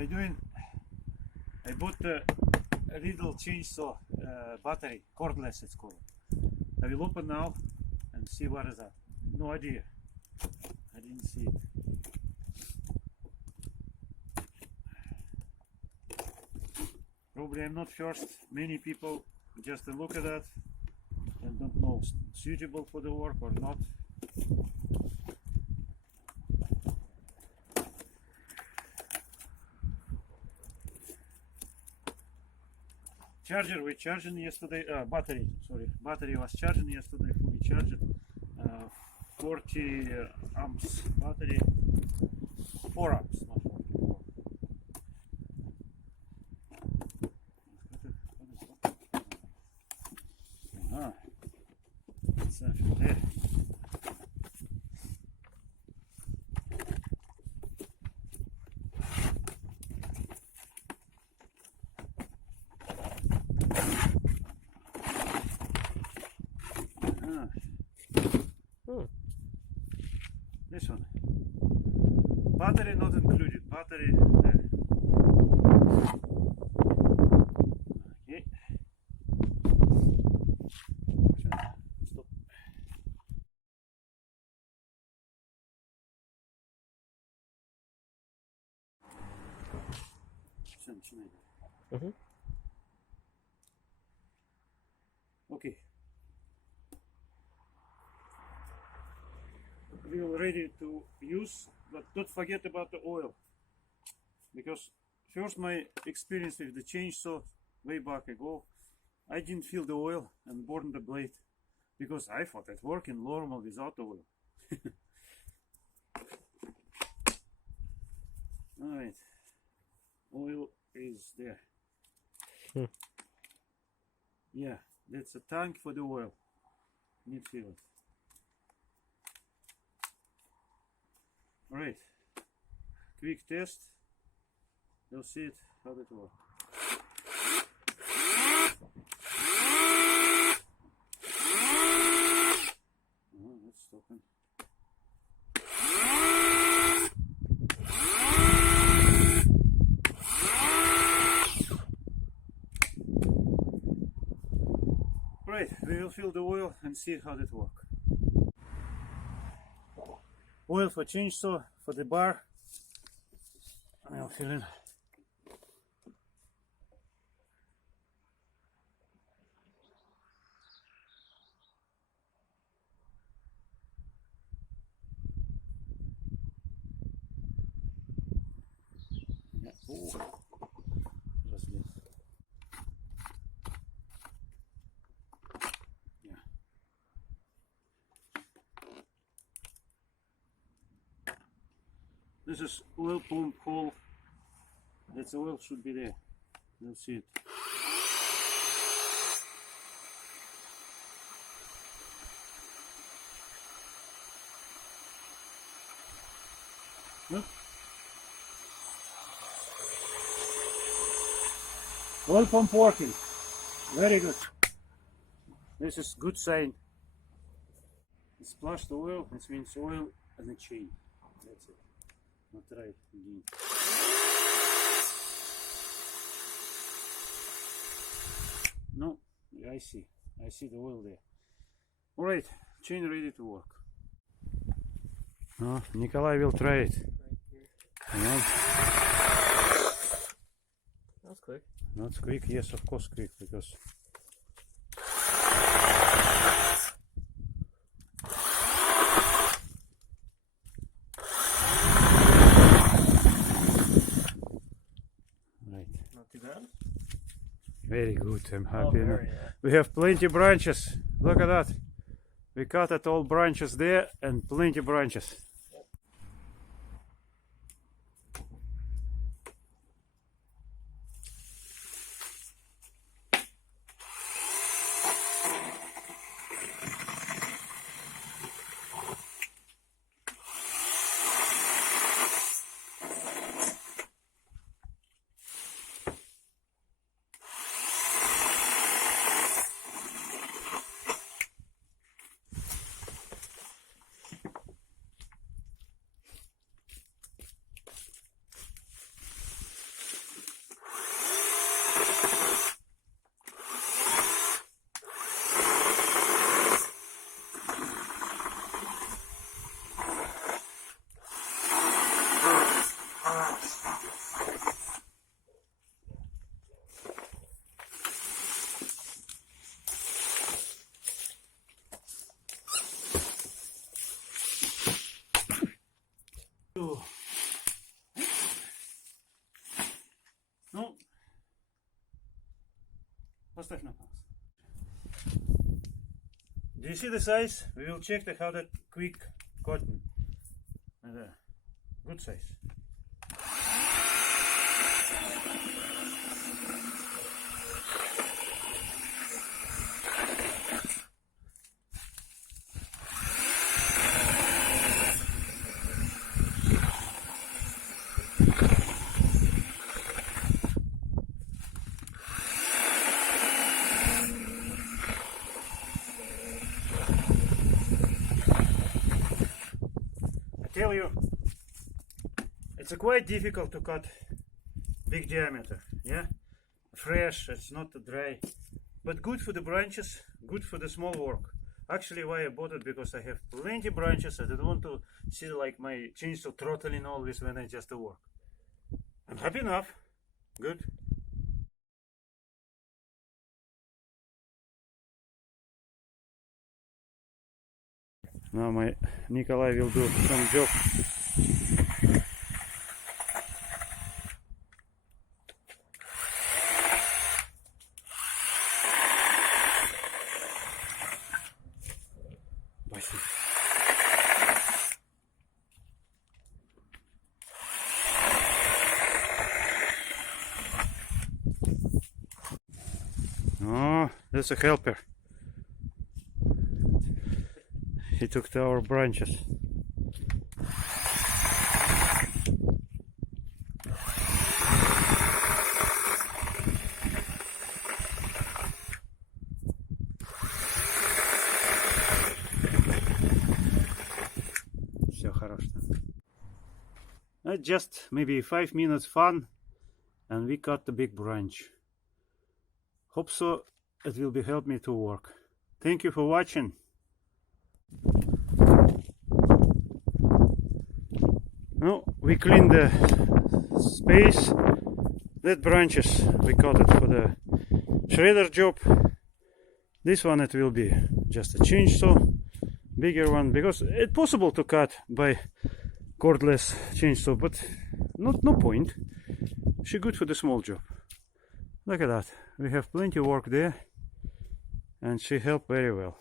I bought a Lidl chainsaw battery, cordless it's called. I will open now and see what is that. No idea. I didn't see it. Probably I'm not first. Many people just look at that and don't know suitable for the work or not. Charger we charging yesterday. Battery, sorry, battery was charging yesterday. Fully charged. 40 amps battery. 4 amps, not 44. It's actually there. This one. Battery not included. Battery there. Okay. Stop. Okay. We are ready to use, but don't forget about the oil, because first my experience with the chainsaw way back ago, I didn't feel the oil and burned the blade because I thought it working normal without oil. Alright, oil is there. Yeah, that's a tank for the oil. Need to fill it. Alright, quick test. You'll see it, how it works. Oh, that's stopping. Right, we will fill the oil and see how it works. Oil for chainsaw, for the bar. I'll fill in. Yeah. Oh. Yeah. This is oil pump hole. That's oil should be there. You'll see it. Look. Oil pump working. Very good. This is good sign. It's splashed oil. This means oil and a chain. That's it. Not right again. No, I see the oil there. Alright, chain ready to work. Oh, Nikolai will try it. Yeah. That's quick. That's quick, yes, of course quick, because Not too bad. very good, I'm happy. Oh, very, yeah. We have plenty branches. Look at that. We cut at all branches there and plenty branches. Ну, поставь на паузу. Do you see the size? We will check how that quick cotton. Good size. Tell you, it's quite difficult to cut big diameter, yeah, fresh, it's not dry, but good for the branches, good for the small work. Actually, why I bought it, because I have plenty branches. I don't want to see like my chainsaw throttling always when I just work. I'm happy enough. Good. Now my Nikolai will do some job. Oh, that's a helper. He took our branches. Все хорошо. Just maybe 5 minutes fun, and we cut the big branch. Hope so it will be help me to work. Thank you for watching. No, we clean the space. That branches we cut it for the shredder job. This one it will be just a chainsaw, bigger one, because it's possible to cut by cordless chainsaw, but no point. She good for the small job. Look at that. We have plenty of work there, and she helped very well.